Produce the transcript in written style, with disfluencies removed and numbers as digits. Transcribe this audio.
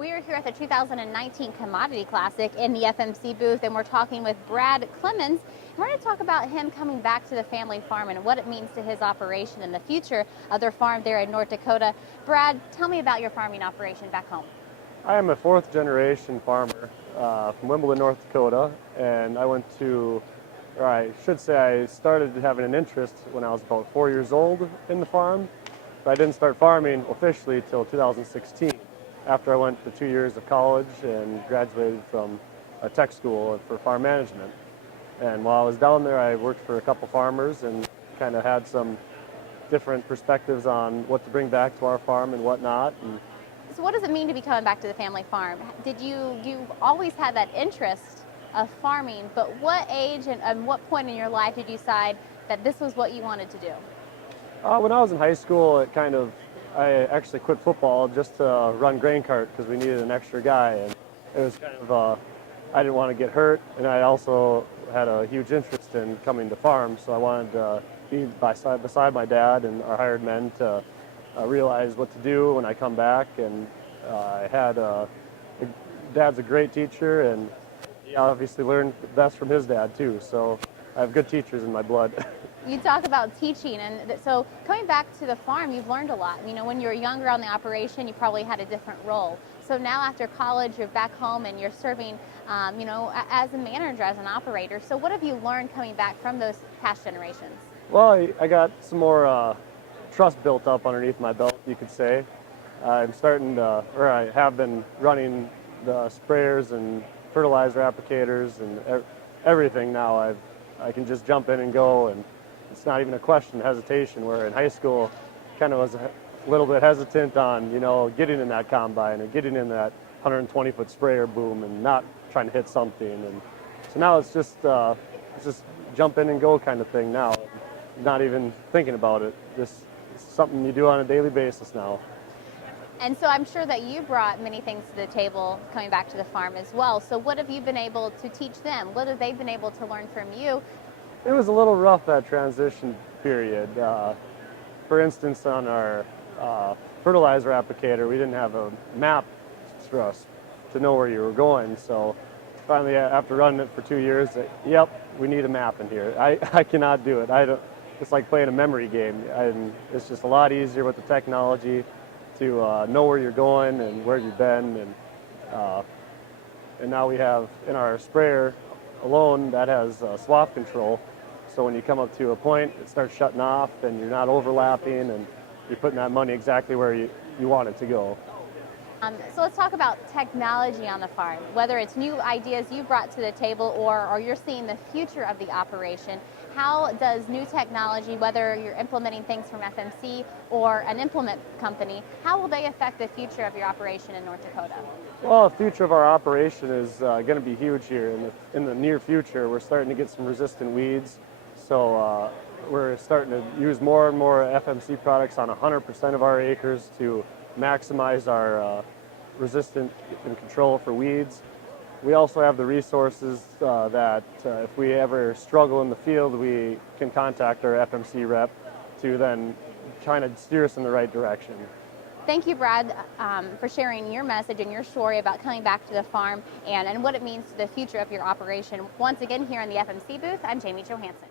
We are here at the 2019 Commodity Classic in the FMC booth, and we're talking with Brad Clemens. We're going to talk about him coming back to the family farm and what it means to his operation and the future of their farm there in North Dakota. Brad, tell me about your farming operation back home. I am a fourth generation farmer from Wimbledon, North Dakota, and I started having an interest when I was about 4 years old in the farm, but I didn't start farming officially until 2016. After I went to 2 years of college and graduated from a tech school for farm management. And while I was down there, I worked for a couple farmers and kind of had some different perspectives on what to bring back to our farm and whatnot. So what does it mean to be coming back to the family farm? You've always had that interest of farming, but what age and what point in your life did you decide that this was what you wanted to do? When I was in high school, I actually quit football just to run grain cart because we needed an extra guy, and it was I didn't want to get hurt, and I also had a huge interest in coming to farm, so I wanted to be beside my dad and our hired men to realize what to do when I come back. And Dad's a great teacher, and he obviously learned the best from his dad too, so I have good teachers in my blood. You talk about teaching, and so coming back to the farm, you've learned a lot. You know, when you were younger on the operation, you probably had a different role. So now after college, you're back home and you're serving, as a manager, as an operator. So what have you learned coming back from those past generations? Well, I got some more trust built up underneath my belt, you could say. I have been running the sprayers and fertilizer applicators and everything now. I can just jump in and go, and it's not even a question of hesitation, where in high school kind of was a little bit hesitant on, getting in that combine and getting in that 120-foot sprayer boom and not trying to hit something. And so now it's just jump in and go kind of thing now, not even thinking about it. It's something you do on a daily basis now. And so I'm sure that you brought many things to the table coming back to the farm as well. So what have you been able to teach them? What have they been able to learn from you? It was a little rough, that transition period. For instance, on our fertilizer applicator, we didn't have a map for us to know where you were going. So finally, after running it for 2 years, we need a map in here. I cannot do it. It's like playing a memory game. It's just a lot easier with the technology to know where you're going and where you've been. And now we have in our sprayer alone that has swath control. So when you come up to a point, it starts shutting off, and you're not overlapping, and you're putting that money exactly where you want it to go. So let's talk about technology on the farm, whether it's new ideas you brought to the table or you're seeing the future of the operation. How does new technology, whether you're implementing things from FMC or an implement company, how will they affect the future of your operation in North Dakota? Well, the future of our operation is going to be huge here. In the near future, we're starting to get some resistant weeds. So we're starting to use more and more FMC products on 100% of our acres to maximize our resistance and control for weeds. We also have the resources that if we ever struggle in the field, we can contact our FMC rep to then kind of steer us in the right direction. Thank you, Brad, for sharing your message and your story about coming back to the farm and what it means to the future of your operation. Once again, here in the FMC booth, I'm Jamie Johansson.